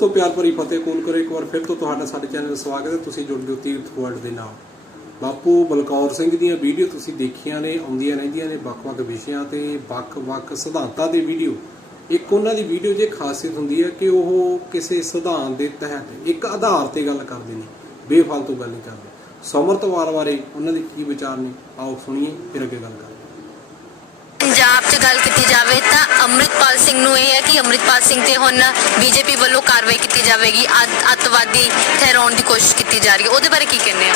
ਤੋਂ ਪਿਆਰ ਭਰੀ ਫਤਿਹ ਕਬੂਲ ਕਰੋ? ਇੱਕ ਵਾਰ ਫਿਰ ਤੋਂ ਤੁਹਾਡਾ ਸਾਡੇ ਚੈਨਲ ਵਿੱਚ ਸਵਾਗਤ ਹੈ। ਤੁਸੀਂ ਜੁੜ ਗਏ ਤੀਰਥ ਵਰਲਡ ਦੇ ਨਾਲ। ਬਾਪੂ ਬਲਕੌਰ ਸਿੰਘ ਦੀਆਂ ਵੀਡੀਓ ਤੁਸੀਂ ਦੇਖੀਆਂ ਨੇ, ਆਉਂਦੀਆਂ ਰਹਿੰਦੀਆਂ ਨੇ ਵੱਖ-ਵੱਖ ਵਿਸ਼ਿਆਂ ਤੇ ਵੱਖ-ਵੱਖ ਸਿਧਾਂਤਾਂ ਦੇ ਵੀਡੀਓ। ਇੱਕ ਉਹਨਾਂ ਦੀ ਵੀਡੀਓ ਜੇ ਖਾਸੀਅਤ ਹੁੰਦੀ ਹੈ ਕਿ ਉਹ ਕਿਸੇ ਸਿਧਾਂਤ ਦੇ ਤਹਿਤ ਇੱਕ ਆਧਾਰ ਤੇ ਗੱਲ ਕਰਦੇ ਨੇ। ਬੇਫਾਲਤੂ ਗੱਲ ਨਹੀਂ ਕਰਦੇ। ਸਮਰਤਵਾਰ ਬਾਰੇ ਉਹਨਾਂ ਦੇ ਕੀ ਵਿਚਾਰ ਨੇ? ਆਓ ਸੁਣੀਏ, ਫਿਰ ਅੱਗੇ ਗੱਲ ਕਰਾਂਗੇ। ਗੱਲ ਕੀਤੀ ਜਾਵੇ ਤਾਂ ਅੰਮ੍ਰਿਤਪਾਲ ਸਿੰਘ ਨੂੰ ਇਹ ਹੈ ਕਿ ਅੰਮ੍ਰਿਤਪਾਲ ਸਿੰਘ ਤੇ ਹੁਣ ਬੀਜੇਪੀ ਵੱਲੋਂ ਕਾਰਵਾਈ ਕੀਤੀ ਜਾਵੇਗੀ ਅੱਤ- ਅੱਤਵਾਦੀ ਠਹਿਰਾਉਣ ਦੀ ਕੋਸ਼ਿਸ਼ ਕੀਤੀ ਜਾ ਰਹੀ ਹੈ। ਉਹਦੇ ਬਾਰੇ ਕੀ ਕਹਿੰਦੇ ਆ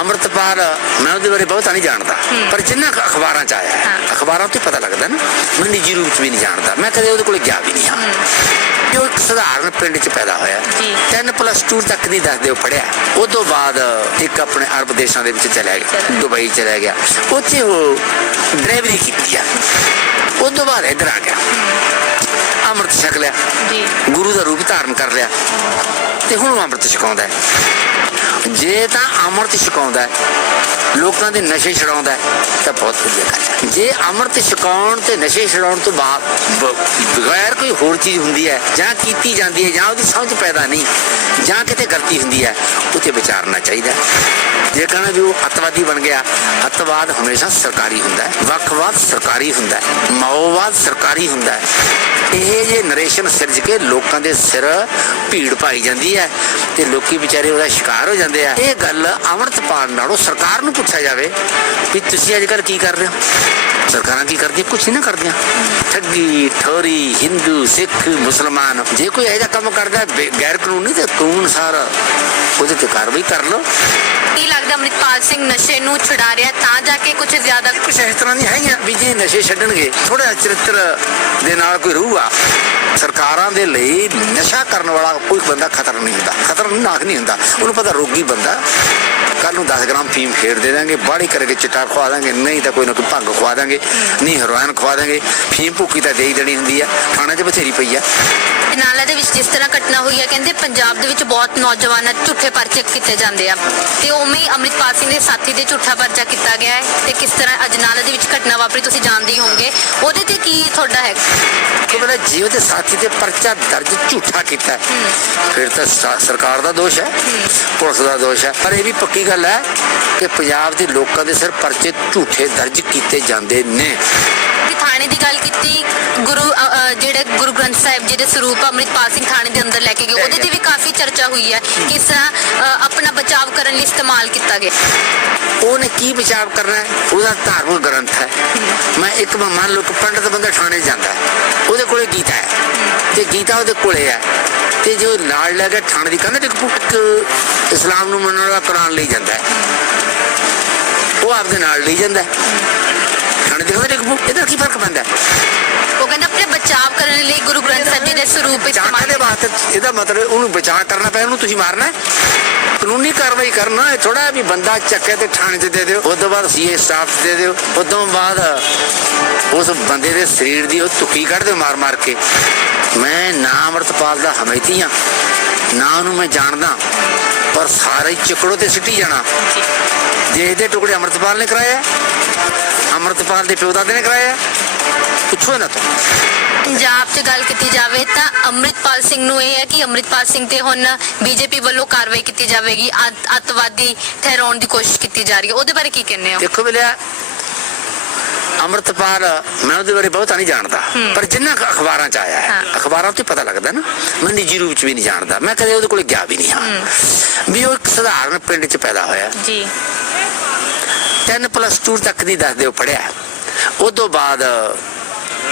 ਅੰਮ੍ਰਿਤਪਾਲ ਮੈਂ ਉਹਦੇ ਬਾਰੇ ਬਹੁਤਾ ਨਹੀਂ ਜਾਣਦਾ ਪਰ ਜਿੰਨਾ ਕੁ ਅਖਬਾਰਾਂ ਚ ਆਇਆ ਹੈ, ਹਾਂ। ਅਖਬਾਰਾਂ ਤੋਂ ਹੀ ਪਤਾ ਲੱਗਦਾ ਨਾ ਮੈਂ ਨਿੱਜੀ ਰੂਪ ਚ ਵੀ ਨਹੀਂ ਜਾਣਦਾ ਮੈਂ ਕਦੇ ਉਹਦੇ ਕੋਲ ਗਿਆ ਵੀ ਨਹੀਂ ਹਾਂ। ਜੋ ਇੱਕ ਸਧਾਰਨ ਪਿੰਡ ਚ ਪੈਦਾ ਹੋਇਆ ਜੀ। 10 ਪਲੱਸ 2 ਤੱਕ ਦੀ ਦੱਸਦੇ ਉਹ ਪੜਿਆ ਉਸ ਤੋਂ ਬਾਅਦ ਇੱਕ ਆਪਣੇ ਅਰਬ ਦੇਸ਼ਾਂ ਦੇ ਵਿੱਚ ਚਲਾ ਗਿਆ ਚਲਾ। ਦੁਬਈ ਚਲਾ ਗਿਆ। ਉੱਥੇ ਉਹ ਡਰਾਈਵਰੀ ਕੀਤੀ ਆ। ਤੋਂ ਬਾਅਦ ਇੱਧਰ ਆ ਗਿਆ। ਅੰਮ੍ਰਿਤ ਛਕ ਲਿਆ। ਜੀ। ਗੁਰੂ ਦਾ ਰੂਪ ਧਾਰਨ ਕਰ ਲਿਆ। ਤੇ ਹੁਣ ਉਹ ਅੰਮ੍ਰਿਤ ਛਕਾਉਂਦਾ ਜੇ ਤਾਂ ਅੰਮ੍ਰਿਤ ਛਕਾਉਂਦਾ ਲੋਕਾਂ ਦੇ ਨਸ਼ੇ ਛਡਾਉਂਦਾ ਤਾਂ ਬਹੁਤ ਵਧੀਆ ਗੱਲ ਜੇ ਅੰਮ੍ਰਿਤ ਛਕਾਉਣ ਤੇ ਨਸ਼ੇ ਛਡਾਉਣ ਤੋਂ ਬਾਅਦ ਬਗੈਰ ਕੋਈ ਹੋਰ ਚੀਜ਼ ਹੁੰਦੀ ਹੈ, ਜਾਂ ਕੀਤੀ ਜਾਂਦੀ ਹੈ, ਜਾਂ ਉਹਦੀ ਸਮਝ ਪੈਦਾ ਨਹੀਂ, ਜਾਂ ਕਿਤੇ ਗਲਤੀ ਹੁੰਦੀ ਹੈ, ਉੱਥੇ ਵਿਚਾਰਨਾ ਚਾਹੀਦਾ ਜੇ ਕਹਣਾ ਵੀ ਉਹ ਅੱਤਵਾਦੀ ਬਣ ਗਿਆ, ਅੱਤਵਾਦ ਹਮੇਸ਼ਾ ਸਰਕਾਰੀ ਹੁੰਦਾ ਹੈ, ਵੱਖਵਾਦ ਸਰਕਾਰੀ ਹੁੰਦਾ ਹੈ, ਮਾਓਵਾਦ ਸਰਕਾਰੀ ਹੁੰਦਾ ਹੈ। ਇਹ ਜੇ ਨਰੇਸ਼ਨ ਸਿਰਜ ਕੇ ਲੋਕਾਂ ਦੇ ਸਿਰ ਭੀੜ ਪਾਈ ਜਾਂਦੀ ਹੈ ਤੇ ਲੋਕੀ ਵਿਚਾਰੇ ਉਹਦਾ ਸ਼ਿਕਾਰ ਹੋ ਜਾਂਦੇ ਆ। ਇਹ ਗੱਲ ਅਮਰਤਪਾਲ ਨਾਲੋਂ ਸਰਕਾਰ ਨੂੰ ਪੁੱਛਿਆ ਜਾਵੇ ਵੀ ਤੁਸੀਂ ਅੱਜ ਕੱਲ੍ਹ ਕੀ ਕਰ ਰਹੇ ਹੋ? ਸਰਕਾਰਾਂ ਕੀ ਕਰਦੀਆਂ? ਕੁਝ ਨਹੀਂ ਨਾ ਕਰਦੀਆਂ। ਠੱਗੀ, ਠੋਰੀ, ਹਿੰਦੂ, ਸਿੱਖ, ਮੁਸਲਮਾਨ, ਜੇ ਕੋਈ ਇਹੋ ਜਿਹਾ ਕੰਮ ਕਰਦਾ ਗੈਰ ਕਾਨੂੰਨੀ ਤੇ ਕਾਨੂੰਨ ਅਨੁਸਾਰ ਉਹਦੇ ਤੇ ਕਾਰਵਾਈ ਕਰ ਲਓ। ਲੱਗਦਾ ਅੰਮ੍ਰਿਤਪਾਲ ਸਿੰਘ ਨਸ਼ੇ ਨੂੰ ਛੁਡਾ ਰਿਹਾ, ਤਾਂ ਜਾ ਕੇ ਕੁਝ ਜ਼ਿਆਦਾ ਕੁਛ ਇਸ ਤਰ੍ਹਾਂ ਦੀਆਂ ਹੈਗੀਆਂ ਵੀ ਜੇ ਨਸ਼ੇ ਛੱਡਣਗੇ। ਥੋੜਾ ਚਰਿੱਤਰ ਦੇ ਨਾਲ ਕੋਈ ਰਹੂਗਾ। ਸਰਕਾਰਾਂ ਦੇ ਲਈ ਨਸ਼ਾ ਕਰਨ ਵਾਲਾ ਕੋਈ ਬੰਦਾ ਖਤਰ ਨਹੀਂ ਹੁੰਦਾ। ਖਤਰਨਾਕ ਨਹੀਂ ਹੁੰਦਾ। ਉਹਨੂੰ ਪਤਾ ਰੋਗੀ ਬੰਦਾ। ਕੱਲ ਨੂੰ 10 ਗ੍ਰਾਮ ਫੀਮ ਫੇਰ ਦੇ ਦਾਂਗੇ ਬਾੜੀ ਕਰਕੇ ਚਿੱਟਾ ਖਵਾ ਦਾਂਗੇ ਨਹੀਂ ਤਾਂ ਕੋਈ ਨਾ ਕੋਈ ਭੰਗ ਖਵਾ ਦਾਂਗੇ ਨਹੀਂ ਹੈਰੋਇਨ ਖਵਾ ਦਾਂਗੇ ਫੀਮ ਭੁੱਕੀ ਤਾਂ ਦੇ ਹੀ ਦੇਣੀ ਹੁੰਦੀ ਆ ਥਾਣੇ 'ਚ ਬਥੇਰੀ ਪਈ ਆ। ਨਾਲਾ ਦੇ ਵਿੱਚ ਜਿਸ ਤਰ੍ਹਾਂ ਘਟਨਾ ਹੋਈ ਹੈ ਕਹਿੰਦੇ ਪੰਜਾਬ ਦੇ ਵਿੱਚ ਬਹੁਤ ਨੌਜਵਾਨਾਂ ਝੂਠੇ ਪਰਚੇ ਕੀਤੇ ਜਾਂਦੇ ਆ। ਤੇ ਉਵੇਂ ਹੀ ਅੰਮ੍ਰਿਤਪਾਲ ਸਿੰਘ ਦੇ ਸਾਥੀ ਦੇ ਝੂਠਾ ਪਰਚਾ ਕੀਤਾ ਗਿਆ ਹੈ ਤੇ ਕਿਸ ਤਰ੍ਹਾਂ ਅਜਨਾਲਾ ਦੇ ਵਿੱਚ ਘਟਨਾ ਵਾਪਰੀ ਤੁਸੀਂ ਜਾਣਦੇ ਹੀ ਹੋਵੋਗੇ। ਉਹਦੇ ਤੇ ਕੀ ਤੁਹਾਡਾ ਹੈ? ਕਿ ਮੇਰਾ ਜੀਵ ਦੇ ਸਾਥੀ ਤੇ ਪਰਚਾ ਦਰਜ ਝੂਠਾ ਕੀਤਾ। ਫਿਰ ਤਾਂ ਸਰਕਾਰ ਦਾ ਦੋਸ਼ ਹੈ ਪੁਲਿਸ ਦਾ ਦੋਸ਼ ਹੈ ਪਰ ਇਹ ਵੀ ਪੱਕੀ ਗੱਲ ਹੈ ਕਿ ਪੰਜਾਬ ਦੇ ਲੋਕਾਂ ਦੇ ਸਿਰ ਪਰਚੇ ਝੂਠੇ ਦਰਜ ਕੀਤੇ ਜਾਂਦੇ ਨੇ। ਕਿ ਥਾਣੇ ਦੀ ਗੱਲ ਕੀਤੀ ਗੁਰੂ ਅ, ਅ, ਜਿਹੜੇ ਗੁਰੂ ਗ੍ਰੰਥ ਸਾਹਿਬ ਜੀ ਦੇ ਸਰੂਪ ਅੰਮ੍ਰਿਤਪਾਲ ਸਿੰਘ ਥਾਣੇ ਦੇ ਅੰਦਰ ਲੈ ਕੇ ਗਏ ਉਹਦੇ ਤੇ ਵੀ ਕਾਫੀ ਚਰਚਾ ਹੋਈ ਹੈ ਕਿਸ ਤਰ੍ਹਾਂ ਅ, ਆਪਣਾ ਬਚਾਅ ਕਰਨ ਲਈ ਇਸਤੇਮਾਲ ਕੀਤਾ ਗਿਆ। ਉਹਨੇ ਕੀ ਵਿਚਾਰ ਕਰਨਾ ਹੈ? ਉਹਦਾ ਧਾਰਮਿਕ ਗ੍ਰੰਥ ਹੈ। ਮੈਂ ਇੱਕ ਵਾਰ ਮੰਨ ਲਓ ਕਿ ਪੰਡਤ ਬੰਦਾ ਥਾਣੇ ਜਾਂਦਾ ਹੈ। ਉਹਦੇ ਕੋਲੇ ਗੀਤਾ ਹੈ। ਤੇ ਗੀਤਾ ਉਹਦੇ ਕੋਲੇ ਹੈ। ਤੇ ਜੋ ਨਾਲ ਲੈ ਕੇ ਥਾਣੇ ਦੀ ਕਹਿੰਦੇ ਇੱਕ ਪੁੱਤ ਇਸਲਾਮ ਨੂੰ ਮੰਨਣ ਵਾਲਾ ਕੁਰਾਨ ਲਈ ਜਾਂਦਾ ਹੈ। ਉਹ ਆਪਦੇ ਨਾਲ ਲਈ ਜਾਂਦਾ ਥਾਣੇ ਦੀ ਕਹਿੰਦੇ ਇੱਕ ਬੁੱਕ ਇਹਦਾ ਕੀ ਫ਼ਰਕ ਪੈਂਦਾ ਉਹ ਕਹਿੰਦਾ ਆਪਣੇ ਬਚਾਅ ਕਰਨ ਲਈ ਗੁਰੂ ਗ੍ਰੰਥ ਸਾਹਿਬ ਜੀ ਦੇ ਸਰੂਪ ਬਚਾਅ ਇਸਤੇਮਾਲ ਦੇ ਵਾਸਤੇ ਇਹਦਾ ਮਤਲਬ ਉਹਨੂੰ ਬਚਾਅ ਕਰਨਾ ਪਿਆ ਉਹਨੂੰ ਤੁਸੀਂ ਮਾਰਨਾ। ਕਾਨੂੰਨੀ ਕਾਰਵਾਈ ਕਰਨਾ ਇਹ ਥੋੜਾ ਵੀ ਬੰਦਾ ਚੱਕੇ ਤੇ ਥਾਣੇ 'ਚ ਦੇ ਦਿਓ ਉਸ ਤੋਂ ਬਾਅਦ ਸੀਏ ਸਟਾਫ ਦੇ ਦਿਓ ਉਸ ਤੋਂ ਬਾਅਦ ਉਸ ਬੰਦੇ ਦੇ ਸਰੀਰ ਦੀ ਉਹ ਤੁਕੀ ਕੱਢ ਦਿਓ ਮਾਰ ਮਾਰ ਕੇ। ਮੈਂ ਨਾ ਅਮਰਤਪਾਲ ਦਾ ਹਮੈਤੀ ਹਾਂ। ਨਾ ਉਹਨੂੰ ਮੈਂ ਜਾਣਦਾ। ਪਰ ਸਾਰੇ ਚਿਕੜੋ ਤੇ ਸਿੱਟੀ ਜਾਣਾ। ਜੇ ਇਹਦੇ ਟੁਕੜੇ ਅਮਰਤਪਾਲ ਨੇ ਕਰਾਇਆ ਅਮਰਤਪਾਲ ਦੇ ਪਿਓ ਦਾਦੇ ਨੇ ਕਰਾਇਆ ਪੁੱਛੋ ਇਹਨਾਂ ਤੋਂ। ਪੰਜਾਬ 'ਚ ਗੱਲ ਕੀਤੀ ਜਾਵੇ ਤਾਂ ਅੰਮ੍ਰਿਤਪਾਲ ਸਿੰਘ ਨੂੰ ਇਹ ਹੈ ਕਿ ਅੰਮ੍ਰਿਤਪਾਲ ਸਿੰਘ ਤੇ ਹੁਣ ਬੀਜੇਪੀ ਵੱਲੋਂ ਕਾਰਵਾਈ ਕੀਤੀ ਜਾਵੇਗੀ। ਅੱਤ- ਅੱਤਵਾਦੀ ਠਹਿਰਾਉਣ ਦੀ ਕੋਸ਼ਿਸ਼ ਕੀਤੀ ਜਾ ਰਹੀ ਹੈ। ਉਹਦੇ ਬਾਰੇ ਕੀ ਕਹਿੰਦੇ ਹੋ? ਦੇਖੋ ਬਿਲਿਆ ਅਮਰਤਪਾਲ ਮੈਂ ਉਹਦੇ ਬਾਰੇ ਬਹੁਤਾ ਨਹੀਂ ਜਾਣਦਾ। ਪਰ ਜਿੰਨਾ ਅਖਬਾਰਾਂ ਚ ਆਇਆ ਹੈ। ਅਖਬਾਰਾਂ ਤੋਂ ਪਤਾ ਲੱਗਦਾ ਨਾ ਮੈਂ ਨਿੱਜੀ ਰੂਪ ਚ ਵੀ ਨਹੀਂ ਜਾਣਦਾ। ਮੈਂ ਕਦੇ ਉਹਦੇ ਕੋਲ ਗਿਆ ਵੀ ਨਹੀਂ ਹਾਂ। ਵੀ ਉਹ ਇੱਕ ਸਧਾਰਨ ਪਿੰਡ ਚ ਪੈਦਾ ਹੋਇਆ ਜੀ। 10 ਪਲੱਸ 2 ਤੱਕ ਦੀ ਦੱਸਦੇ ਉਹ ਪੜਿਆ ਉਸ ਤੋਂ ਬਾਅਦ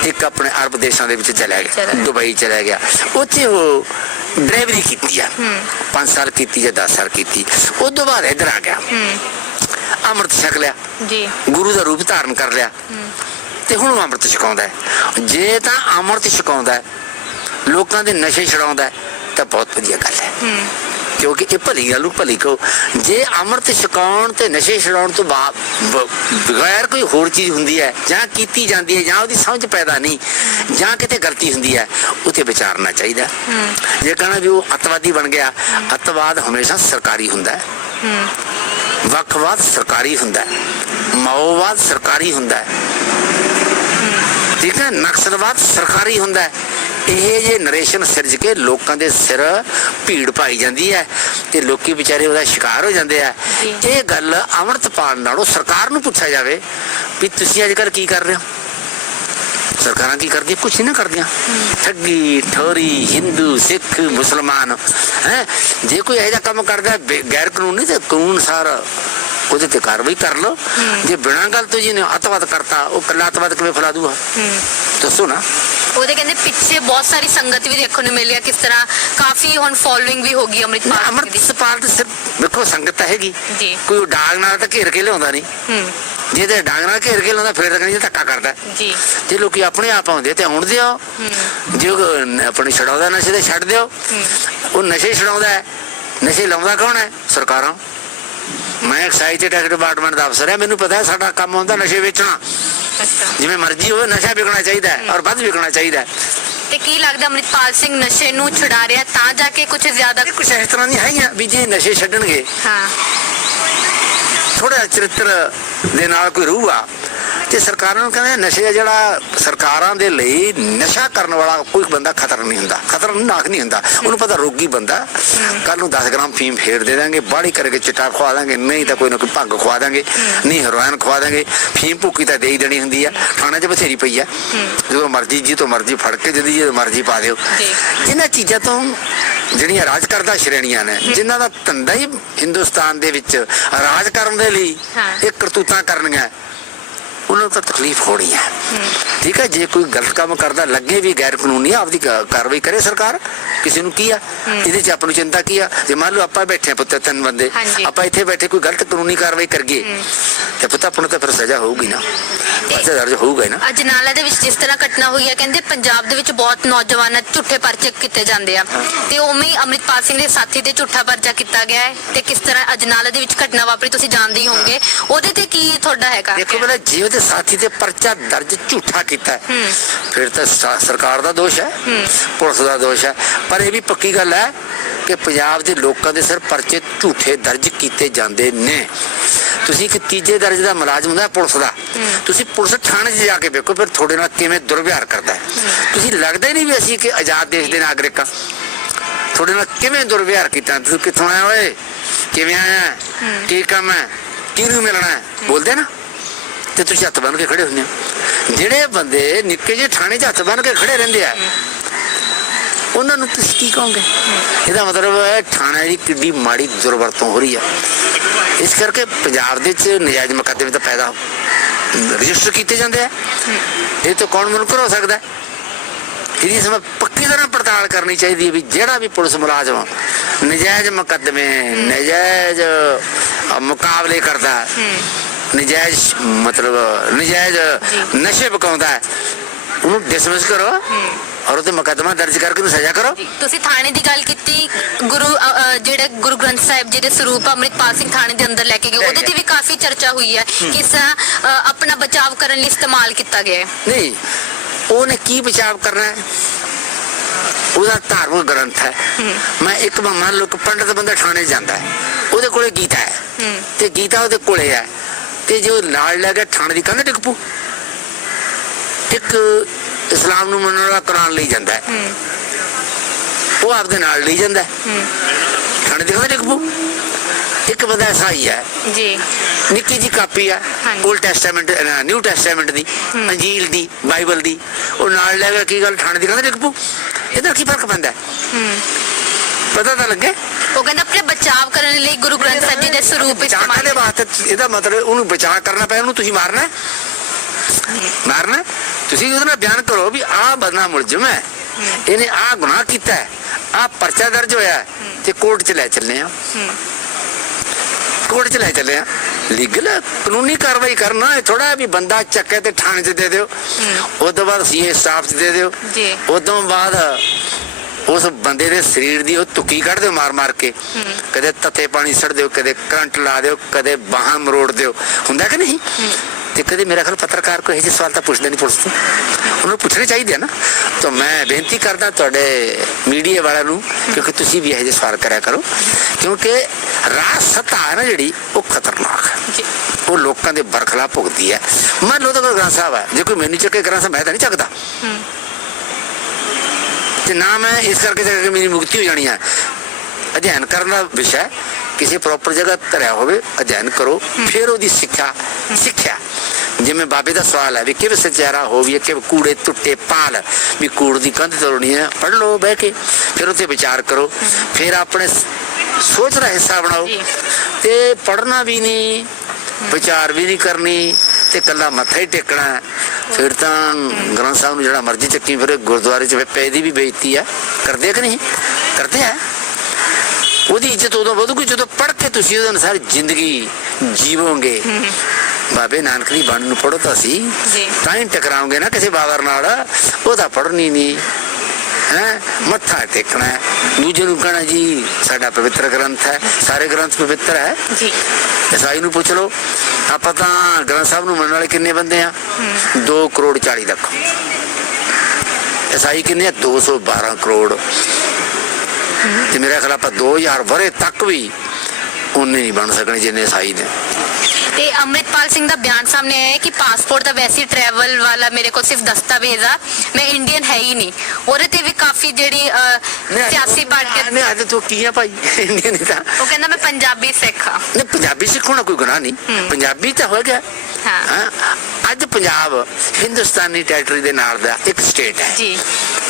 ਇੱਕ ਆਪਣੇ ਅਰਬ ਦੇਸ਼ਾਂ ਦੇ ਵਿੱਚ ਚਲਾ ਗਿਆ। ਦੁਬਈ ਚਲਾ ਗਿਆ। ਉੱਥੇ ਉਹ ਡਰਾਈਵਰੀ ਕੀਤੀ ਆ 5 ਸਾਲ ਕੀਤੀ ਜਾਂ 10 ਸਾਲ ਕੀਤੀ। ਉਸ ਤੋਂ ਬਾਅਦ ਇੱਧਰ ਆ ਗਿਆ। ਅੰਮ੍ਰਿਤ ਛਕ ਲਿਆ। ਜੀ। ਗੁਰੂ ਦਾ ਰੂਪ ਧਾਰਨ ਕਰ ਲਿਆ। ਤੇ ਹੁਣ ਉਹ ਅੰਮ੍ਰਿਤ ਛਕਾਉਂਦਾ ਜੇ ਤਾਂ ਅੰਮ੍ਰਿਤ ਛਕਾਉਂਦਾ ਲੋਕਾਂ ਦੇ ਨਸ਼ੇ ਛਡਾਉਂਦਾ ਤਾਂ ਬਹੁਤ ਵਧੀਆ ਗੱਲ ਹੈ। ਕਿਉਂਕਿ ਇਹ ਭਲੀ ਗੱਲ ਨੂੰ ਭਲੀ ਕਹੋ। ਜੇ ਅੰਮ੍ਰਿਤ ਛਕਾਉਣ ਤੇ ਨਸ਼ੇ ਛਡਾਉਣ ਤੋਂ ਬਾਅਦ ਬਗੈਰ ਕੋਈ ਹੋਰ ਚੀਜ਼ ਹੁੰਦੀ ਹੈ ਜਾਂ ਕੀਤੀ ਜਾਂਦੀ ਹੈ ਜਾਂ ਉਹਦੀ ਸਮਝ ਪੈਦਾ ਨਹੀਂ ਜਾਂ ਕਿਤੇ ਗਲਤੀ ਹੁੰਦੀ ਹੈ ਉੱਥੇ ਵਿਚਾਰਨਾ ਚਾਹੀਦਾ। ਜੇ ਕਹਣਾ ਵੀ ਉਹ ਅੱਤਵਾਦੀ ਬਣ ਗਿਆ ਅੱਤਵਾਦ ਹਮੇਸ਼ਾ ਸਰਕਾਰੀ ਹੁੰਦਾ ਹੈ। ਵੱਖਵਾਦ ਸਰਕਾਰੀ ਹੁੰਦਾ ਹੈ ਮਾਓਵਾਦ ਸਰਕਾਰੀ ਹੁੰਦਾ ਹੈ। ਠੀਕ ਹੈ ਨਕਸਲਵਾਦ ਸਰਕਾਰੀ ਹੁੰਦਾ ਹੈ। ਇਹ ਜੇ ਨਰੇਸ਼ਨ ਸਿਰਜ ਕੇ ਲੋਕਾਂ ਦੇ ਸਿਰ ਭੀੜ ਪਾਈ ਜਾਂਦੀ ਹੈ ਤੇ ਲੋਕੀ ਵਿਚਾਰੇ ਉਹਦਾ ਸ਼ਿਕਾਰ ਹੋ ਜਾਂਦੇ ਆ। ਇਹ ਗੱਲ ਅੰਮ੍ਰਿਤਪਾਲ ਨਾਲੋਂ ਸਰਕਾਰ ਨੂੰ ਪੁੱਛਿਆ ਜਾਵੇ ਵੀ ਤੁਸੀਂ ਅੱਜ ਕੱਲ ਕੀ ਕਰ ਰਹੇ ਹੋ? ਸਰਕਾਰਾਂ ਕੀ ਕਰਦੀਆਂ? ਕੁਛ ਨਹੀਂ ਨਾ ਕਰਦੀਆਂ। ਠੱਗੀ ਠੋਰੀ ਹਿੰਦੂ ਸਿੱਖ ਮੁਸਲਮਾਨ ਹੈ? ਜੇ ਕੋਈ ਇਹੋ ਜਿਹਾ ਕੰਮ ਕਰਦਾ ਗੈਰ ਕਾਨੂੰਨੀ ਤੇ ਕਾਨੂੰਨ ਸਾਰ ਉਹਦੇ ਤੇ ਕਾਰਵਾਈ ਕਰ ਲਓ। ਜੇ ਬਿਨਾਂ ਗੱਲ ਤੋਂ ਜੀ ਨੇ ਅਤਵਾਦ ਕਰਤਾ ਉਹ ਕੱਲਾ ਅਤਵਾਦ ਕਿਵੇਂ ਫੈਲਾ ਦੂਗਾ? ਦੱਸੋ ਨਾ। ਉਹਦੇ ਕਹਿੰਦੇ ਪਿੱਛੇ ਬਹੁਤ ਸਾਰੀ ਸੰਗਤ ਵੀ ਦੇਖਣ ਨੂੰ ਮਿਲੀ ਆ ਕਿਸ ਤਰ੍ਹਾਂ ਕਾਫੀ ਹੁਣ ਫੋਲੋਇੰਗ ਵੀ ਹੋ ਗਈ ਅੰਮ੍ਰਿਤਪਾਲ ਦੀ। ਅੰਮ੍ਰਿਤਪਾਲ ਸਿਰਫ ਵੇਖੋ ਸੰਗਤ ਹੈਗੀ। ਜੀ। ਕੋਈ ਡਾਂਗ ਨਾਲ ਤਾਂ ਘੇਰ ਕੇ ਲਿਆਉਂਦਾ ਨਹੀਂ। ਹੂੰ। ਜੇ ਤੇ ਡਾਂਗ ਨਾਲ ਘੇਰ ਕੇ ਲਿਆਉਂਦਾ ਫਿਰ ਤਾਂ ਕਹਿੰਦੇ ਧੱਕਾ ਕਰਦਾ। ਹੈ। ਜੀ। ਜੇ ਲੋਕੀ ਆਪਣੇ ਆਪ ਆਉਂਦੇ ਤੇ ਆਉਣ ਦਿਓ। ਜੇ ਆਪਣੀ ਛਡਾਉਂਦਾ ਨਸ਼ੇ ਤੇ ਛੱਡ ਦਿਓ। ਉਹ ਨਸ਼ੇ ਛਡਾਉਂਦਾ ਹੈ। ਨਸ਼ੇ ਲਾਉਂਦਾ ਕੌਣ ਹੈ? ਸਰਕਾਰਾਂ। ਮੈਂ ਐਕਸਾਈਜ਼ ਤੇ ਟੈਕਸ ਡਿਪਾਰਟਮੈਂਟ ਦਾ ਅਫਸਰ ਹਾਂ। ਮੈਨੂੰ ਪਤਾ ਹੈ ਸਾਡਾ ਕੰਮ ਹੁੰਦਾ ਨਸ਼ੇ ਵੇਚਣਾ। ਜਿਵੇਂ ਮਰਜ਼ੀ ਹੋਵੇ ਨਸ਼ਾ ਵਿਕਣਾ ਚਾਹੀਦਾ ਹੈ ਔਰ ਵੱਧ ਵਿਕਣਾ ਚਾਹੀਦਾ ਹੈ। ਤੇ ਕੀ ਲੱਗਦਾ ਅੰਮ੍ਰਿਤਪਾਲ ਸਿੰਘ ਨਸ਼ੇ ਨੂੰ ਛੁਡਾ ਰਿਹਾ ਤਾਂ ਜਾ ਕੇ ਕੁਝ ਜ਼ਿਆਦਾ ਕੁਛ ਇਸ ਤਰ੍ਹਾਂ ਦੀ ਹੈਗੀਆਂ ਵੀ ਜੇ ਨਸ਼ੇ ਛੱਡਣਗੇ। ਹਾਂ। ਥੋੜਾ ਚਰਿੱਤਰ ਦੇ ਨਾਲ ਕੋਈ ਰੂਹ ਆ ਤੇ ਸਰਕਾਰਾਂ ਨੂੰ ਕਹਿੰਦੇ ਨਸ਼ੇ ਜਿਹੜਾ ਸਰਕਾਰਾਂ ਦੇ ਲਈ ਨਸ਼ਾ ਕਰਨ ਵਾਲਾ ਕੋਈ ਬੰਦਾ ਖਤਰ ਨਹੀਂ ਹੁੰਦਾ। ਖਤਰਨਾਕ ਨਹੀਂ ਹੁੰਦਾ। ਉਹਨੂੰ ਪਤਾ ਰੋਗੀ ਬੰਦਾ। ਕੱਲ ਨੂੰ 10 ਗ੍ਰਾਮ ਫੀਮ ਫੇਰ ਦੇ ਦਾਂਗੇ ਬਾੜੀ ਕਰਕੇ ਚਿੱਟਾ ਖਵਾ ਦਾਂਗੇ ਨਹੀਂ ਤਾਂ ਕੋਈ ਨਾ ਕੋਈ ਭੰਗ ਖਵਾ ਦਾਂਗੇ ਨਹੀਂ ਹੈਰੋਇਨ ਖਵਾ ਦਾਂਗੇ। ਫੀਮ ਭੁੱਕੀ ਤਾਂ ਦੇ ਹੀ ਦੇਣੀ ਹੁੰਦੀ ਆ। ਥਾਣੇ 'ਚ ਬਥੇਰੀ ਪਈ ਆ। ਜਦੋਂ ਮਰਜ਼ੀ ਜੀ ਤੋਂ ਮਰਜ਼ੀ ਫੜ ਕੇ ਜਦੀ ਜਦੋਂ ਮਰਜ਼ੀ ਪਾ ਦਿਓ। ਜੀ। ਇਹਨਾਂ ਚੀਜ਼ਾਂ ਤੋਂ ਜਿਹੜੀਆਂ ਰਾਜ ਕਰਦਾ ਸ਼੍ਰੇਣੀਆਂ ਨੇ ਜਿਨ੍ਹਾਂ ਦਾ ਧੰਦਾ ਹੀ ਹਿੰਦੁਸਤਾਨ ਦੇ ਵਿੱਚ ਰਾਜ ਕਰਨ ਦੇ ਲਈ। ਇਹ ਕਰਤੂਤਾਂ ਕਰਨੀਆਂ ਉਹਨਾਂ ਨੂੰ ਤਾਂ ਤਕਲੀਫ ਹੋਣੀ ਹੈ ਠੀਕ ਹੈ ਜੇ ਕੋਈ ਗਲਤ ਕੰਮ ਕਰਦਾ ਲੱਗੇ ਵੀ ਗੈਰ ਕਾਨੂੰਨੀ ਆ, ਆਪਦੀ ਕਾਰਵਾਈ ਕਰੇ ਸਰਕਾਰ ਕਿਸੇ ਨੂੰ ਕੀ ਆ? ਇਹਦੇ 'ਚ ਆਪਾਂ ਨੂੰ ਚਿੰਤਾ ਕੀ ਆ? ਜੇ ਮੰਨ ਲਓ ਆਪਾਂ ਬੈਠੇ ਆ ਪੁੱਤ ਤਿੰਨ ਬੰਦੇ। ਆਪਾਂ ਇੱਥੇ ਬੈਠੇ ਕੋਈ ਗਲਤ ਕਾਨੂੰਨੀ ਕਾਰਵਾਈ ਕਰੀਏ ਤੇ ਪੁੱਤ ਆਪਾਂ ਨੂੰ ਤਾਂ ਫਿਰ ਸਜ਼ਾ ਹੋਊਗੀ ਨਾ। ਪਰਚਾ ਦਰਜ ਹੋਊਗਾ ਨਾ। ਅਜਨਾਲਾ ਦੇ ਵਿੱਚ ਜਿਸ ਤਰ੍ਹਾਂ ਘਟਨਾ ਹੋਈ ਹੈ ਕਹਿੰਦੇ ਪੰਜਾਬ ਦੇ ਵਿੱਚ ਬਹੁਤ ਨੌਜਵਾਨਾਂ ਝੂਠੇ ਪਰਚੇ ਕੀਤੇ ਜਾਂਦੇ ਆ। ਤੇ ਉਵੇਂ ਹੀ ਅੰਮ੍ਰਿਤਪਾਲ ਸਿੰਘ ਦੇ ਸਾਥੀ ਤੇ ਝੂਠਾ ਪਰਚਾ ਕੀਤਾ ਗਿਆ ਹੈ ਤੇ ਕਿਸ ਤਰ੍ਹਾਂ ਅਜਨਾਲਾ ਦੇ ਵਿੱਚ ਘਟਨਾ ਵਾਪਰੀ ਤੁਸੀਂ ਜਾਣਦੇ ਹੀ ਹੋਵੋਗੇ। ਉਹਦੇ ਤੇ ਕੀ ਤੁਹਾਡਾ ਹੈਗਾ? ਦੇਖੋ ਮੇਰਾ ਜੇ ਉਹਦੇ ਸਾਥੀ ਤੇ ਪਰਚਾ ਦਰਜ ਝੂਠਾ ਕੀਤਾ। ਫਿਰ ਤਾਂ ਸਰਕਾਰ ਦਾ ਦੋਸ਼ ਹੈ ਪੁਲਿਸ ਦਾ ਦੋਸ਼ ਹੈ। ਪਰ ਇਹ ਵੀ ਪੱਕੀ ਗੱਲ ਹੈ ਕਿ ਪੰਜਾਬ ਦੇ ਲੋਕਾਂ ਦੇ ਸਿਰ ਪਰਚੇ ਝੂਠੇ ਦਰਜ ਕੀਤੇ ਜਾਂਦੇ ਨੇ। ਤੁਸੀਂ ਇੱਕ ਤੀਜੇ ਦਰਜੇ ਦਾ ਮੁਲਾਜ਼ਮ ਹੁੰਦਾ ਪੁਲਿਸ ਦਾ। ਤੁਸੀਂ ਪੁਲਿਸ ਥਾਣੇ 'ਚ ਜਾ ਕੇ ਵੇਖੋ ਫਿਰ ਤੁਹਾਡੇ ਨਾਲ ਕਿਵੇਂ ਦੁਰਵਿਹਾਰ ਕਰਦਾ ਹੈ। ਤੁਸੀਂ ਲੱਗਦਾ ਹੀ ਨਹੀਂ ਵੀ ਅਸੀਂ ਕਿ ਆਜ਼ਾਦ ਦੇਸ਼ ਦੇ ਨਾਗਰਿਕ ਹਾਂ। ਤੁਹਾਡੇ ਨਾਲ ਕਿਵੇਂ ਦੁਰਵਿਹਾਰ ਕੀਤਾ ਤੁਸੀਂ ਕਿੱਥੋਂ ਆਇਆ ਓਏ? ਕਿਵੇਂ ਆਇਆ ਕੀ ਕੰਮ ਹੈ? ਕਿਹਨੂੰ ਮਿਲਣਾ ਹੈ। ਬੋਲਦੇ ਨਾ। ਤੇ ਤੁਸੀਂ ਹੱਥ ਬੰਨ ਕੇ ਖੜੇ ਹੁੰਦੇ ਹੋ। ਜਿਹੜੇ ਬੰਦੇ ਨਿੱਕੇ ਜਿਹੇ ਥਾਣੇ 'ਚ ਹੱਥ ਬੰਨ ਕੇ ਖੜੇ ਰਹਿੰਦੇ ਆ, ਉਹਨਾਂ ਨੂੰ ਤੁਸੀਂ ਕੀ ਕਹੋਗੇ? ਇਹਦਾ ਮਤਲਬ ਹੈ ਥਾਣੇ ਦੀ ਕਿੱਡੀ ਮਾੜੀ ਦੁਰਵਰਤੋਂ ਹੋ ਰਹੀ ਹੈ ਇਸ ਕਰਕੇ ਪੰਜਾਬ ਦੇ ਵਿੱਚ ਨਜਾਇਜ਼ ਮੁਕੱਦਮੇ ਤਾਂ ਪੈਦਾ ਰਜਿਸਟਰ ਕੀਤੇ ਜਾਂਦੇ ਆ। ਇਹ ਤਾਂ ਕੌਣ ਮੁਨਕਰ ਹੋ ਸਕਦਾ? ਇਹਦੀ ਸਮਾਂ ਪੱਕੀ ਤਰ੍ਹਾਂ ਪੜਤਾਲ ਕਰਨੀ ਚਾਹੀਦੀ ਹੈ ਵੀ ਜਿਹੜਾ ਵੀ ਪੁਲਿਸ ਮੁਲਾਜ਼ਮ ਨਜਾਇਜ਼ ਮੁਕੱਦਮੇ, ਨਜਾਇਜ਼ ਮੁਕਾਬਲੇ ਕਰਦਾ ਨਜਾਇਜ਼ ਮਤਲਬ ਨਜਾਇਜ਼ ਨਸ਼ੇ ਪਕਾਉਂਦਾ ਹੈ। ਉਹਨੂੰ ਡਿਸਮਿਸ ਕਰੋ ਔਰ ਉਹਤੇ ਮੁਕੱਦਮਾ ਦਰਜ ਕਰਕੇ ਉਹਨੂੰ ਸਜ਼ਾ ਕਰੋ। ਤੁਸੀਂ ਥਾਣੇ ਦੀ ਗੱਲ ਕੀਤੀ ਗੁਰੂ ਜਿਹੜੇ ਗੁਰੂ ਗ੍ਰੰਥ ਸਾਹਿਬ ਜੀ ਦੇ ਸਰੂਪ ਅੰਮ੍ਰਿਤਪਾਲ ਸਿੰਘ ਥਾਣੇ ਦੇ ਅੰਦਰ ਲੈ ਕੇ ਗਏ ਉਹਦੇ ਤੇ ਵੀ ਕਾਫੀ ਚਰਚਾ ਹੋਈ ਹੈ ਤਰ੍ਹਾਂ ਅ, ਆਪਣਾ ਬਚਾਅ ਕਰਨ ਲਈ ਇਸਤੇਮਾਲ ਕੀਤਾ ਗਿਆ ਹੈ। ਨਹੀਂ ਉਹਨੇ ਕੀ ਬਚਾਵ ਕਰਨਾ ਹੈ? ਉਹਦਾ ਧਾਰਮਿਕ ਗ੍ਰੰਥ ਹੈ। ਮੈਂ ਇੱਕ ਮੰਨ ਲਓ ਕਿ ਪੰਡਤ ਬੰਦਾ ਥਾਣੇ ਜਾਂਦਾ ਹੈ। ਉਹਦੇ ਕੋਲੇ ਗੀਤਾ ਹੈ। ਤੇ ਗੀਤਾ ਉਹਦੇ ਕੋਲੇ ਹੈ। ਤੇ ਜੋ ਨਾਲ ਲੈ ਕੇ ਥਾਣੇ ਦੀ ਕੰਧ ਡਿੱਗ ਪੂ ਇੱਕ ਇਸਲਾਮ ਨੂੰ ਮੰਨਣ ਵਾਲਾ ਕੁਰਾਨ ਲਈ ਜਾਂਦਾ ਹੈ। ਉਹ ਆਪਦੇ ਨਾਲ ਲਈ ਜਾਂਦਾ ਥਾਣੇ ਦੀ ਕੰਧ ਡਿੱਗ ਪੂ ਇੱਕ ਬੰਦਾ ਸਾਈ ਹੈ ਜੀ। ਨਿੱਕੀ ਜੀ ਕਾਪੀ ਆ ਹਾਂਜੀ। 올ਡ ਟੈਸਟਾਮੈਂਟ ਨਿਊ ਟੈਸਟਾਮੈਂਟ ਦੀ ਅੰਜੀਲ ਦੀ ਬਾਈਬਲ ਦੀ। ਉਹ ਨਾਲ ਲੈ ਕੇ ਕੀ ਗੱਲ ਥਾਣੇ ਦੀ ਕਹਿੰਦਾ ਡਿੱਗ ਪੂ ਇਹਦਾ ਕੀ ਫ਼ਰਕ ਪੈਂਦਾ ਹੈ? ਪਤਾ ਤਾਂ ਲੱਗੇ ਉਹ ਕਹਿੰਦਾ ਆਪਣੇ ਬਚਾਅ ਕਰਨ ਲਈ ਗੁਰੂ ਗ੍ਰੰਥ ਸਾਹਿਬ ਜੀ ਦੇ ਸਰੂਪ ਇਸਤੇਮਾਲ ਦੇ ਵਾਸਤੇ ਇਹਦਾ ਮਤਲਬ ਉਹਨੂੰ ਬਚਾਅ ਕਰਨਾ ਪਿਆ ਉਹਨੂੰ ਤੁਸੀਂ ਮਾਰਨਾ ਹੈ? ਮਾਰਨਾ ਹੈ? ਤੁਸੀਂ ਉਹਦੇ ਨਾਲ ਬਿਆਨ ਕਰੋ ਵੀ ਆਹ ਬੰਦਾ ਮੁਲਜ਼ਮ ਹੈ ਇਹਨੇ ਆਹ ਗੁਨਾਹ ਕੀਤਾ ਹੈ ਆਹ ਪਰਚਾ ਦਰਜ ਹੋਇਆ ਹੈ, ਤੇ ਕੋਰਟ 'ਚ ਲੈ ਚੱਲੇ ਆ ਕੋਰਟ 'ਚ ਲੈ ਚੱਲੇ ਆ ਲੀਗਲ ਕਾਨੂੰਨੀ ਕਾਰਵਾਈ ਕਰਨਾ ਇਹ ਥੋੜਾ ਵੀ ਬੰਦਾ ਚੱਕੇ ਤੇ ਥਾਣੇ 'ਚ ਦੇ ਦਿਓ ਉਸ ਤੋਂ ਬਾਅਦ ਸੀਏ ਸਟਾਫ 'ਚ ਦੇ ਦਿਓ ਜੀ। ਉਸ ਤੋਂ ਬਾਅਦ ਉਸ ਬੰਦੇ ਦੇ ਸਰੀਰ ਦੀ ਉਹ ਤੁਕੀ ਕੱਢ ਦਿਓ ਮਾਰ ਮਾਰ ਕੇ। ਕਦੇ ਤੱਤੇ ਪਾਣੀ ਸੜ ਦਿਓ ਕਦੇ ਕਰੰਟ ਲਾ ਦਿਓ ਕਦੇ ਬਾਹਾਂ ਮਰੋੜ ਦਿਓ। ਹੁੰਦਾ ਕਿ ਨਹੀਂ? ਤੇ ਕਦੇ ਮੇਰਾ ਖਿਆਲ ਪੱਤਰਕਾਰ ਕੋਈ ਇਹ ਜਿਹੇ ਸਵਾਲ ਤਾਂ ਪੁੱਛਦੇ ਨਹੀਂ ਤੋਂ। ਉਹਨਾਂ ਨੂੰ ਪੁੱਛਣੇ ਚਾਹੀਦੇ ਆ ਨਾ। ਤਾਂ ਮੈਂ ਬੇਨਤੀ ਕਰਦਾ ਤੁਹਾਡੇ ਮੀਡੀਆ ਵਾਲਿਆਂ ਨੂੰ ਕਿਉਂਕਿ ਤੁਸੀਂ ਵੀ ਇਹ ਜਿਹੇ ਸਵਾਲ ਕਰਿਆ ਕਰੋ। ਕਿਉਂਕਿ ਰਾਜ ਸੱਤਾ ਹੈ ਨਾ ਜਿਹੜੀ ਉਹ ਖਤਰਨਾਕ ਹੈ। ਉਹ ਲੋਕਾਂ ਦੇ ਬਰਖਲਾ ਭੁਗਦੀ ਹੈ। ਮੰਨ ਲਓ ਤਾਂ ਕੋਈ ਗ੍ਰੰਥ ਸਾਹਿਬ ਹੈ। ਜੇ ਕੋਈ ਮੈਨੂੰ ਚੱਕੇ ਗ੍ਰੰਥ ਸਾਹਿਬ ਮੈਂ ਤਾਂ ਨਹੀਂ ਚੱਕਦਾ। ਤੇ ਨਾ ਮੈਂ ਇਸ ਕਰਕੇ ਕਿ ਮੇਰੀ ਮੁਕਤੀ ਹੋ ਜਾਣੀ ਹੈ ਅਧਿਐਨ ਕਰਨ ਦਾ ਵਿਸ਼ਾ। ਕਿਸੇ ਪ੍ਰੋਪਰ ਜਗ੍ਹਾ ਧਰਿਆ ਹੋਵੇ ਅਧਿਐਨ ਕਰੋ ਫਿਰ ਉਹਦੀ ਸਿੱਖਿਆ ਸਿੱਖਿਆ ਜਿਵੇਂ ਬਾਬੇ ਦਾ ਸਵਾਲ ਹੈ ਵੀ ਕਿਵੇਂ ਸਚਿਆਰਾ ਹੋਵੇ ਕਿ ਕੂੜੇ ਟੁੱਟੇ ਪਾਲ ਵੀ ਕੂੜ ਦੀ ਕੰਧ ਤੋੜਨੀ ਹੈ ਪੜ ਲਓ ਬਹਿ ਕੇ ਫਿਰ ਉੱਤੇ ਵਿਚਾਰ ਕਰੋ ਫਿਰ ਆਪਣੇ ਸੋਚ ਦਾ ਹਿੱਸਾ ਬਣਾਓ। ਤੇ ਪੜਨਾ ਵੀ ਨਹੀਂ ਵਿਚਾਰ ਵੀ ਨਹੀਂ ਕਰਨੀ ਤੇ ਕੱਲਾ ਮੱਥਾ ਹੀ ਟੇਕਣਾ। ਫਿਰ ਤਾਂ ਗ੍ਰੰਥ ਸਾਹਿਬ ਨੂੰ ਜਿਹੜਾ ਮਰਜ਼ੀ ਚੱਕੀ ਫਿਰ ਗੁਰਦੁਆਰੇ 'ਚ ਪੈ ਦੀ ਵੀ ਬੇਇੱਜ਼ਤੀ ਹੈ। ਕਰਦੇ ਕਿ ਨਹੀਂ? ਕਰਦੇ ਆ। ਉਹਦੀ ਇੱਜ਼ਤ ਉਦੋਂ ਵਧੂਗੀ ਜਦੋਂ ਪੜ੍ਹ ਕੇ ਤੁਸੀਂ ਉਹਦੇ ਅਨੁਸਾਰ ਜ਼ਿੰਦਗੀ ਜੀਵੋਗੇ। ਬਾਬੇ ਨਾਨਕ ਦੀ ਬਾਣੀ ਨੂੰ ਪੜ੍ਹੋ ਤਾਂ ਸੀ। ਤਾਂ ਹੀ ਟਕਰਾਓਗੇ ਨਾ ਕਿਸੇ ਬਾਬਰ ਨਾਲ। ਉਹ ਤਾਂ ਪੜ੍ਹਨੀ ਨਹੀਂ। ਹੈ? ਮੱਥਾ ਟੇਕਣਾ ਦੂਜੇ ਨੂੰ ਕਹਣਾ ਜੀ ਸਾਡਾ ਪਵਿੱਤਰ ਗ੍ਰੰਥ ਹੈ। ਸਾਰੇ ਗ੍ਰੰਥ ਪਵਿੱਤਰ ਹੈ। ਜੀ। ਈਸਾਈ ਨੂੰ ਪੁੱਛ ਲਓ ਆਪਾਂ ਤਾਂ ਗ੍ਰੰਥ ਸਾਹਿਬ ਨੂੰ ਮੰਨਣ ਵਾਲੇ ਕਿੰਨੇ ਬੰਦੇ ਆ? 2 ਕਰੋੜ 40 ਲੱਖ। ਈਸਾਈ ਕਿੰਨੇ ਆ 212 ਕਰੋੜ। ਤੇ ਮੇਰਾ ਖਿਆਲ ਆਪਾਂ 2000 ਵਰੇ ਤੱਕ ਵੀ ਉਹਨੇ ਨਹੀਂ ਬਣ ਸਕਣੇ ਜਿੰਨੇ ਈਸਾਈ ਨੇ। ਤੇ ਅੰਮ੍ਰਿਤਪਾਲ ਸਿੰਘ ਦਾ ਬਿਆਨ ਸਾਹਮਣੇ ਆਇਆ ਹੈ ਕਿ ਪਾਸਪੋਰਟ ਦਾ ਵੈਸੇ ਟਰੈਵਲ ਵਾਲਾ ਮੇਰੇ ਕੋਲ ਸਿਰਫ ਦਸਤਾਵੇਜ਼ ਆ ਮੈਂ ਇੰਡੀਅਨ ਹੈ ਹੀ ਨਹੀਂ। ਉਹਦੇ ਤੇ ਵੀ ਕਾਫੀ ਜਿਹੜੀ ਅਹ, ਸਿਆਸੀ ਪਾਰਟੀ ਨੇ ਅੱਜ ਤੂੰ ਕੀ ਆ ਭਾਈ? ਇੰਡੀਅਨ ਨਹੀਂ ਤਾਂ। ਉਹ ਕਹਿੰਦਾ ਮੈਂ ਪੰਜਾਬੀ ਸਿੱਖ ਆ। ਨਹੀਂ ਪੰਜਾਬੀ ਸਿੱਖਣਾ ਕੋਈ ਗੁਨਾਹ ਨਹੀਂ। ਪੰਜਾਬੀ ਤਾਂ ਹੋ ਗਿਆ। ਹਾਂ। ਹਾਂ। ਅੱਜ ਪੰਜਾਬ ਹਿੰਦੁਸਤਾਨੀ ਟੈਰੀਟਰੀ ਦੇ ਨਾਲ ਦਾ ਇੱਕ ਸਟੇਟ ਹੈ। ਜੀ।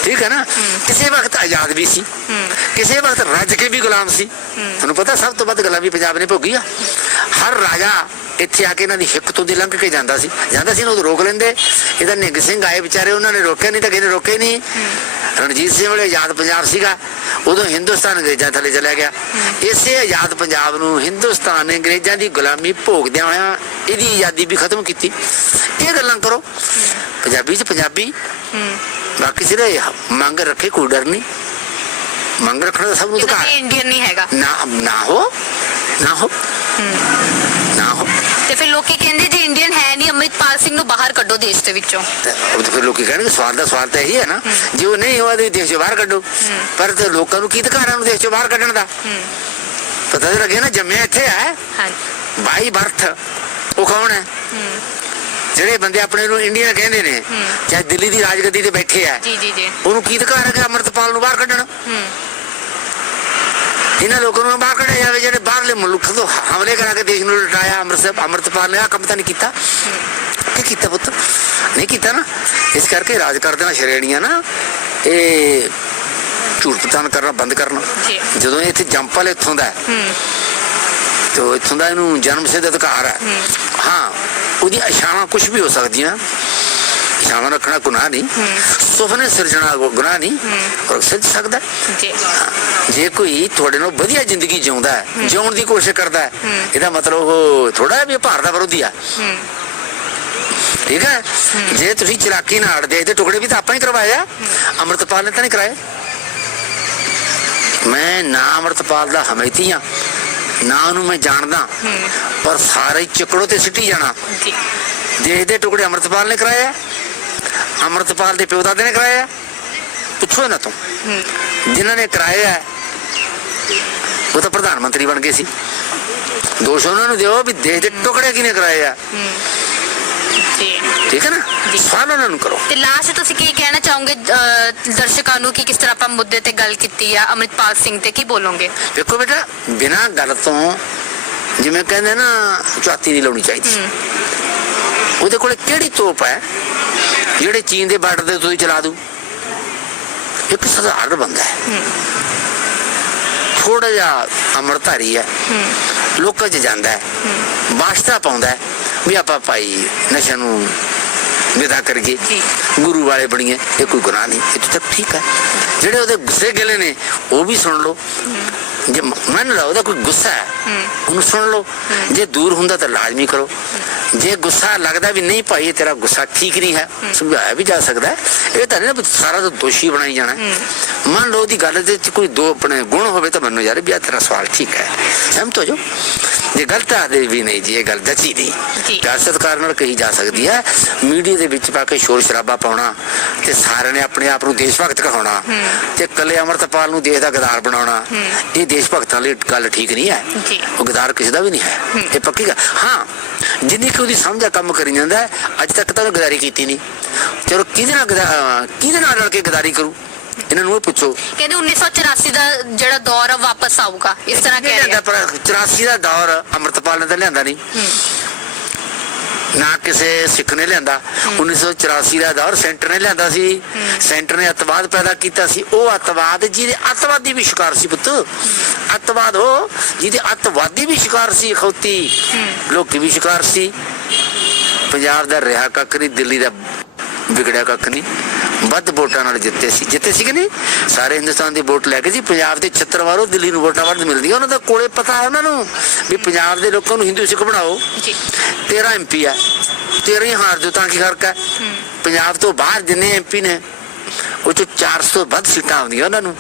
ਠੀਕ ਹੈ ਨਾ? ਕਿਸੇ ਵਕਤ ਆਜ਼ਾਦ ਵੀ ਸੀ। ਕਿਸੇ ਵਕਤ ਰੱਜ ਕੇ ਵੀ ਗੁਲਾਮ ਸੀ। ਤੁਹਾਨੂੰ ਪਤਾ ਸਭ ਤੋਂ ਵੱਧ ਗੁਲਾਮੀ ਪੰਜਾਬ ਨੇ ਭੋਗੀ ਆ। ਹਰ ਰਾਜਾ ਇੱਥੇ ਆ ਕੇ ਇਹਨਾਂ ਦੀ ਹਿੱਕ ਤੋਂ ਦੀ ਲੰਘ ਕੇ ਜਾਂਦਾ ਸੀ। ਜਾਂਦਾ ਸੀ ਨਾ ਉਹ ਰੋਕ ਲੈਂਦੇ। ਇਹਦਾ ਨਿੰਗ ਸਿੰਘ ਆਏ ਵਿਚਾਰੇ ਉਹਨਾਂ ਨੇ ਰੋਕਿਆ ਨਹੀਂ ਤਾਂ ਕਿਸੇ ਨੇ ਰੋਕੇ ਨਹੀਂ। ਰਣਜੀਤ ਸਿੰਘ ਵੇਲੇ ਆਜ਼ਾਦ ਪੰਜਾਬ ਸੀਗਾ। ਉਦੋਂ ਹਿੰਦੁਸਤਾਨ ਅੰਗਰੇਜ਼ਾਂ ਥੱਲੇ ਚਲਾ ਗਿਆ। ਇਸੇ ਆਜ਼ਾਦ ਪੰਜਾਬ ਨੂੰ ਹਿੰਦੁਸਤਾਨ ਨੇ ਅੰਗਰੇਜ਼ਾਂ ਦੀ ਗੁਲਾਮੀ ਭੋਗਦਿਆਂ ਹੋਇਆਂ ਇਹਦੀ ਆਜ਼ਾਦੀ ਵੀ ਖਤਮ ਕੀਤੀ। ਇਹ ਗੱਲਾਂ ਕਰੋ। ਪੰਜਾਬੀ ਚ ਪੰਜਾਬੀ। ਬਾਕੀ ਸਿਰੇ ਮੰਗ ਰੱਖੇ ਕੋਈ ਡਰ ਨਹੀਂ। ਮੰਗ ਰੱਖਣਾ ਤਾਂ ਸਭ ਨੂੰ ਹੈ। ਇੰਡੀਅਨ ਨਹੀਂ ਹੈਗਾ। ਨਾ ਨਾ ਹੋ ਨਾ ਹੋ। ਨਾ ਹੋ। ਤੇ ਫਿਰ ਲੋਕੀ ਕਹਿੰਦੇ ਜੇ ਇੰਡੀਅਨ ਹੈ ਨਹੀਂ ਅੰਮ੍ਰਿਤਪਾਲ ਸਿੰਘ ਨੂੰ ਬਾਹਰ ਕੱਢੋ ਦੇਸ਼ ਦੇ ਵਿੱਚੋਂ। ਤੇ ਉਹ ਤਾਂ ਫਿਰ ਲੋਕੀ ਕਹਿਣਗੇ ਸਵਾਲ ਦਾ ਸਵਾਲ ਤਾਂ ਇਹੀ ਹੈ ਨਾ। ਜੇ ਉਹ ਨਹੀਂ ਹੋਇਆ ਤੇ ਦੇਸ਼ ਚੋਂ ਬਾਹਰ ਕੱਢੋ। ਪਰ ਤੇ ਲੋਕਾਂ ਨੂੰ ਕੀ ਅਧਿਕਾਰ ਹੈ ਦੇਸ਼ ਚੋਂ ਬਾਹਰ ਕੱਢਣ ਦਾ? ਪਤਾ ਤੇ ਲੱਗੇ ਨਾ ਜੰਮਿਆ ਇੱਥੇ ਹੈ। ਹਾਂ ਬਾਈ ਬਰਥ ਉਹ ਕੌਣ ਹੈ। ਜਿਹੜੇ ਬੰਦੇ ਆਪਣੇ ਨੂੰ ਇੰਡੀਆ ਕਹਿੰਦੇ ਨੇ ਚਾਹੇ ਦਿੱਲੀ ਦੀ ਰਾਜਗੱਦੀ ਤੇ ਬੈਠੇ ਆ ਜੀ ਜੀ ਜੀ। ਉਹਨੂੰ ਕੀ ਅਧਿਕਾਰ ਹੈ ਕਿ ਅਮਰਤਪਾਲ ਨੂੰ ਬਾਹਰ ਕੱਢਣ? ਇਹਨਾਂ ਲੋਕਾਂ ਨੂੰ ਬਾਹਰ ਕੱਢਿਆ ਜਾਵੇ ਜਿਹੜੇ ਬਾਹਰਲੇ ਮੁਲਕ ਤੋਂ ਹਮਲੇ ਕਰਾ ਕੇ ਦੇਸ਼ ਨੂੰ ਲੁਟਾਇਆ ਅੰਮ੍ਰਿਤਸਰ ਅੰਮ੍ਰਿਤਪਾਲ ਨੇ ਆ ਕੰਮ ਤਾਂ ਨਹੀਂ ਕੀਤਾ। ਕੀ ਕੀਤਾ ਪੁੱਤ? ਨਹੀਂ ਕੀਤਾ ਨਾ। ਇਸ ਕਰਕੇ ਰਾਜ ਕਰ ਦੇਣਾ ਸ਼ਰੇਣੀਆਂ ਨਾ ਇਹ ਝੂਠ ਪਤਾਨ ਕਰਨਾ ਬੰਦ ਕਰਨਾ। ਜਦੋਂ ਇਹ ਇੱਥੇ ਜੰਪਲ ਇੱਥੋਂ ਦਾ ਹੈ, ਤੇ ਇੱਥੋਂ ਦਾ ਇਹਨੂੰ ਜਨਮ ਸਿੱਧ ਅਧਿਕਾਰ ਹੈ। ਹਾਂ ਉਹਦੀ ਇਸ਼ਾਵਾਂ ਕੁਝ ਵੀ ਹੋ ਸਕਦੀਆਂ। ਇਸ਼ਾਵਾਂ ਰੱਖਣਾ ਗੁਨਾਹ ਨਹੀਂ। ਸੁਪਨੇ ਸਿਰਜਣਾ ਗੁਨਾਹ ਨਹੀਂ। ਔਰ ਸਕਦਾ। ਜੀ। ਜੇ ਕੋਈ ਤੁਹਾਡੇ ਨਾਲ ਵਧੀਆ ਜ਼ਿੰਦਗੀ ਜਿਉਂਦਾ ਹੈ ਜਿਉਣ ਦੀ ਕੋਸ਼ਿਸ਼ ਕਰਦਾ ਹੈ ਇਹਦਾ ਮਤਲਬ ਉਹ ਥੋੜਾ ਵੀ ਭਾਰਤ ਦਾ ਵਿਰੋਧੀ ਆ। ਠੀਕ ਹੈ? ਜੇ ਤੁਸੀਂ ਚਲਾਕੀ ਨਾਲ ਅੜਦੇ ਤੇ ਟੁਕੜੇ ਵੀ ਤਾਂ ਆਪਾਂ ਹੀ ਕਰਵਾਏ ਆ। ਅੰਮ੍ਰਿਤਪਾਲ ਨੇ ਤਾਂ ਨਹੀਂ ਕਰਾਏ? ਮੈਂ ਨਾ ਅੰਮ੍ਰਿਤਪਾਲ ਦਾ ਹਮੈਤੀ ਆ ਨਾ ਉਹਨੂੰ ਮੈਂ ਜਾਣਦਾ। ਪਰ ਸਾਰੇ ਚਿਕੜੋ ਤੇ ਸਿੱਟੀ ਜਾਣਾ। ਜੀ। ਦੇਸ਼ ਦੇ ਟੁਕੜੇ ਅੰਮ੍ਰਿਤਪਾਲ ਨੇ ਕਰਾਏ ਆ ਅੰਮ੍ਰਿਤਪਾਲ ਦੇ ਪਿਓ ਦਾਦੇ ਨੇ ਕਰਾਏ ਆ ਪੁੱਛੋ ਇਹਨਾਂ ਤੋਂ। ਜਿਨ੍ਹਾਂ ਨੇ ਕਰਾਏ ਆ ਉਹ ਤਾਂ ਪ੍ਰਧਾਨ ਮੰਤਰੀ ਬਣ ਗਏ ਸੀ। ਦੋਸ਼ ਉਹਨਾਂ ਨੂੰ ਦਿਓ ਵੀ ਦੇਸ਼ ਦੇ ਟੁਕੜੇ ਕਿਨੇ ਕਰਾਏ ਆ। ਜੀ। ਠੀਕ ਹੈ ਨਾ। ਸਵਾਲ ਉਹਨਾਂ ਨੂੰ ਕਰੋ। ਤੇ ਲਾਸਟ ਤੁਸੀਂ ਕੀ ਕਹਿਣਾ ਚਾਹੋਗੇ ਦਰਸ਼ਕਾਂ ਨੂੰ ਕਿ ਕਿਸ ਤਰ੍ਹਾਂ ਆਪਾਂ ਮੁੱਦੇ ਤੇ ਗੱਲ ਕੀਤੀ ਆ? ਅੰਮ੍ਰਿਤਪਾਲ ਸਿੰਘ ਤੇ ਕੀ ਬੋਲੋਗੇ? ਵੇਖੋ ਬੇਟਾ ਬਿਨਾਂ ਗੱਲ ਤੋਂ ਜਿਵੇਂ ਕਹਿੰਦੇ ਨਾ ਝਾਤੀ ਨਹੀਂ ਲਾਉਣੀ ਚਾਹੀਦੀ। ਉਹਦੇ ਕੋਲੇ ਕਿਹੜੀ ਤੋਪ ਹੈ ਜਿਹੜੇ ਚੀਨ ਦੇ ਬਾਰਡਰ ਤੇ ਤੁਸੀਂ ਚਲਾ ਦੂ? ਇੱਕ ਸਧਾਰਨ ਬੰਦਾ ਹੈ। ਥੋੜਾ ਜਿਹਾ ਅਮਰਧਾਰੀ ਹੈ। ਲੋਕਾਂ 'ਚ ਜਾਂਦਾ ਹੈ। ਵਾਸਤਾ ਪਾਉਂਦਾ ਹੈ। ਵੀ ਆਪਾਂ ਭਾਈ ਨਸ਼ਾ ਨੂੰ ਵਿਦਾ ਕਰੀਏ ਜੀ। ਗੁਰੂ ਵਾਲੇ ਬਣੀਏ ਇਹ ਕੋਈ ਗੁਨਾਹ ਨਹੀਂ ਇਹ ਤਾਂ ਠੀਕ ਹੈ ਜਿਹੜੇ ਉਹਦੇ ਗੁੱਸੇ ਗਿਲੇ ਨੇ ਉਹ ਵੀ ਸੁਣ ਲਓ ਜੇ ਮੰਨ ਲਓ ਉਹਦਾ ਕੋਈ ਗੁੱਸਾ ਹੈ ਉਹਨੂੰ ਸੁਣ ਲਓ ਜੇ ਦੂਰ ਹੁੰਦਾ ਤਾਂ ਲਾਜ਼ਮੀ ਕਰੋ ਜੇ ਗੁੱਸਾ ਲੱਗਦਾ ਵੀ ਨਹੀਂ ਭਾਈ ਤੇਰਾ ਗੁੱਸਾ ਠੀਕ ਨਹੀਂ ਹੈ ਸਮਝਾਇਆ ਵੀ ਜਾ ਸਕਦਾ ਇਹ ਤਾਂ ਨਹੀਂ ਸਾਰਾ ਤਾਂ ਦੋਸ਼ੀ ਬਣਾਈ ਜਾਣਾ। ਮੰਨ ਲਓ ਉਹਦੀ ਗੱਲ ਦੇ ਵਿੱਚ ਕੋਈ ਦੋ ਆਪਣੇ ਗੁਣ ਹੋਵੇ ਤਾਂ ਮੰਨੋ ਯਾਰ ਵੀ ਆਹ ਤੇਰਾ ਸਵਾਲ ਠੀਕ ਹੈ ਸਹਿਮਤ ਹੋ ਜੇ ਗਲਤ ਆਦੇ ਵੀ ਨਹੀਂ ਜੀ ਇਹ ਗੱਲ ਜਚੀ ਜੀ। ਨਹੀਂ ਪਿਆਰ ਸਤਿਕਾਰ ਨਾਲ ਕਹੀ ਜਾ ਸਕਦੀ ਹੈ ਮੀਡੀਆ ਦੇ ਵਿੱਚ ਪਾ ਕੇ ਸ਼ੋਰ ਸ਼ਰਾਬਾ ਪਾਉਣਾ ਤੇ ਸਾਰਿਆਂ ਨੇ ਆਪਣੇ ਆਪ ਨੂੰ ਦੇਸ਼ ਭਗਤ ਕਹਾਉਣਾ ਤੇ ਕੱਲੇ ਅਮਰਤਪਾਲ ਨੂੰ ਦੇਸ਼ ਦਾ ਗਦਾਰ ਬਣਾਉਣਾ ਇਹ ਦੇਸ਼ ਭਗਤਾਂ ਲਈ ਗੱਲ ਠੀਕ ਨਹੀਂ ਹੈ। ਉਹ ਗਦਾਰ ਕਿਸੇ ਦਾ ਵੀ ਨਹੀਂ ਹੈ। ਇਹ ਪੱਕੀ ਗੱਲ। ਹਾਂ ਜਿੰਨੀ ਕਿ ਉਹਦੀ ਸਮਝਾ ਕੰਮ ਕਰੀ ਜਾਂਦਾ ਅੱਜ ਤੱਕ ਤਾਂ ਗਦਾਰੀ ਕੀਤੀ ਨਹੀਂ। ਚਲੋ ਕਿਹਦੇ ਨਾਲ ਕਿਹਦੇ ਨਾਲ ਰਲ ਕੇ ਗਦਾਰੀ ਕਰੂ? ਇਹਨਾਂ ਨੂੰ ਇਹ ਪੁੱਛੋ। ਕਹਿੰਦੇ 1984 ਦਾ ਜਿਹੜਾ ਦੌਰ ਆ ਵਾਪਸ ਆਊਗਾ। ਇਸ ਤਰ੍ਹਾਂ ਕਹਿ ਰਹੇ। ਆ ਪਰ 84 ਦਾ ਦੌਰ ਅੰਮ੍ਰਿਤਪਾਲ ਨੇ ਤਾਂ ਲਿਆਂਦਾ ਨਹੀਂ। ਨਾ ਕਿਸੇ ਸਿੱਖ ਨੇ ਲਿਆਂਦਾ। 1984 ਦਾ ਦੌਰ ਸੈਂਟਰ ਨੇ ਲਿਆਂਦਾ ਸੀ। ਸੈਂਟਰ ਨੇ ਅਤਵਾਦ ਪੈਦਾ ਕੀਤਾ ਸੀ। ਉਹ ਅਤਵਾਦ ਜਿਹਦੇ ਅਤਵਾਦੀ ਵੀ ਸ਼ਿਕਾਰ ਸੀ ਪੁੱਤ। ਅਤਵਾਦ ਉਹ ਜਿਹਦੇ ਅਤਵਾਦੀ ਵੀ ਸ਼ਿਕਾਰ ਸੀ ਖੌਤੀ। ਲੋਕੀ ਵੀ ਸ਼ਿਕਾਰ ਸੀ। ਪੰਜਾਬ ਦਾ ਰਿਹਾ ਕੱਖ ਨਹੀਂ ਦਿੱਲੀ ਦਾ ਵਿਗੜਿਆ ਕੱਖ ਨਹੀਂ। ਵੱਧ ਵੋਟਾਂ ਨਾਲ ਜਿੱਤੇ ਸੀ। ਜਿੱਤੇ ਸੀ ਕਿ ਨਹੀਂ? ਸਾਰੇ ਹਿੰਦੁਸਤਾਨ ਦੀ ਵੋਟ ਲੈ ਕੇ ਜੀ ਪੰਜਾਬ ਦੇ 76 ਵਾਰੋ ਦਿੱਲੀ ਨੂੰ ਵੋਟਾਂ ਵੱਧ ਮਿਲਦੀਆਂ। ਉਹਨਾਂ ਦਾ ਕੋਲੇ ਪਤਾ ਹੈ ਉਹਨਾਂ ਨੂੰ ਵੀ ਪੰਜਾਬ ਦੇ ਲੋਕਾਂ ਨੂੰ ਹਿੰਦੂ ਸਿੱਖ ਬਣਾਓ। ਜੀ। 13 ਐਮਪੀ ਆ 13 ਹੀ ਹਾਰ ਜੋ ਤਾਂ ਕੀ ਫ਼ਰਕ ਹੈ? ਪੰਜਾਬ ਤੋਂ ਬਾਹਰ ਜਿੰਨੇ ਐਮਪੀ ਨੇ ਉਹ ਚੋਂ 400 ਤੋਂ ਵੱਧ ਸੀਟਾਂ ਆਉਂਦੀਆਂ ਉਹਨਾਂ ਨੂੰ।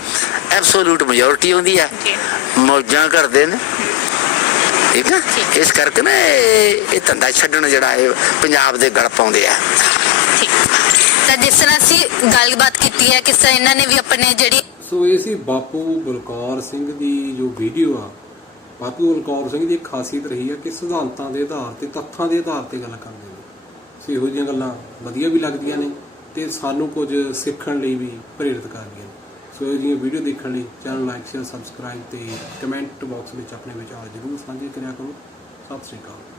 ਐਬਸੋਲੂਟ ਮੈਜੋਰਟੀ ਆਉਂਦੀ ਹੈ। ਮੌਜਾਂ ਕਰਦੇ ਨੇ। ਠੀਕ ਹੈ। ਇਸ ਕਰਕੇ ਨਾ ਇਹ ਇਹ ਧੰਦਾ ਛੱਡਣ ਜਿਹੜਾ ਇਹ ਪੰਜਾਬ ਦੇ ਗਲ ਪਾਉਂਦੇ ਆ। ਠੀਕ। ਤਾਂ ਜਿਸ ਤਰ੍ਹਾਂ ਅਸੀਂ ਗੱਲਬਾਤ ਕੀਤੀ ਹੈ, ਕਿਸ ਤਰ੍ਹਾਂ ਇਹਨਾਂ ਨੇ ਵੀ ਆਪਣੇ ਜਿਹੜੀ ਸੋ ਇਹ ਸੀ ਬਾਪੂ ਬਲਕੌਰ ਸਿੰਘ ਦੀ ਜੋ ਵੀਡੀਓ ਆ। ਬਾਪੂ ਬਲਕੌਰ ਸਿੰਘ ਦੀ ਇੱਕ ਖਾਸੀਅਤ ਰਹੀ ਆ ਕਿ ਸਿਧਾਂਤਾਂ ਦੇ ਆਧਾਰ ਤੇ, ਤੱਥਾਂ ਦੇ ਆਧਾਰ ਤੇ ਗੱਲ ਕਰਦੇ ਨੇ। ਸੋ ਇਹੋ ਜਿਹੀਆਂ ਗੱਲਾਂ ਵਧੀਆ ਵੀ ਲੱਗਦੀਆਂ ਨੇ ਤੇ ਸਾਨੂੰ ਕੁਝ ਸਿੱਖਣ ਲਈ ਵੀ ਪ੍ਰੇਰਿਤ ਕਰਦੀਆਂ ਨੇ। ਸੋ ਇਹੋ ਜਿਹੀਆਂ ਵੀਡੀਓ ਦੇਖਣ ਲਈ ਚੈਨਲ ਲਾਈਕ ਸ਼ੇਅਰ ਸਬਸਕ੍ਰਾਈਬ ਤੇ ਕਮੈਂਟ ਬਾਕਸ ਵਿੱਚ ਆਪਣੇ ਵਿਚਾਰ ਜ਼ਰੂਰ ਸਾਂਝੇ ਕਰਿਆ ਕਰੋ। ਸਤਿ ਸ਼੍ਰੀ ਅਕਾਲ।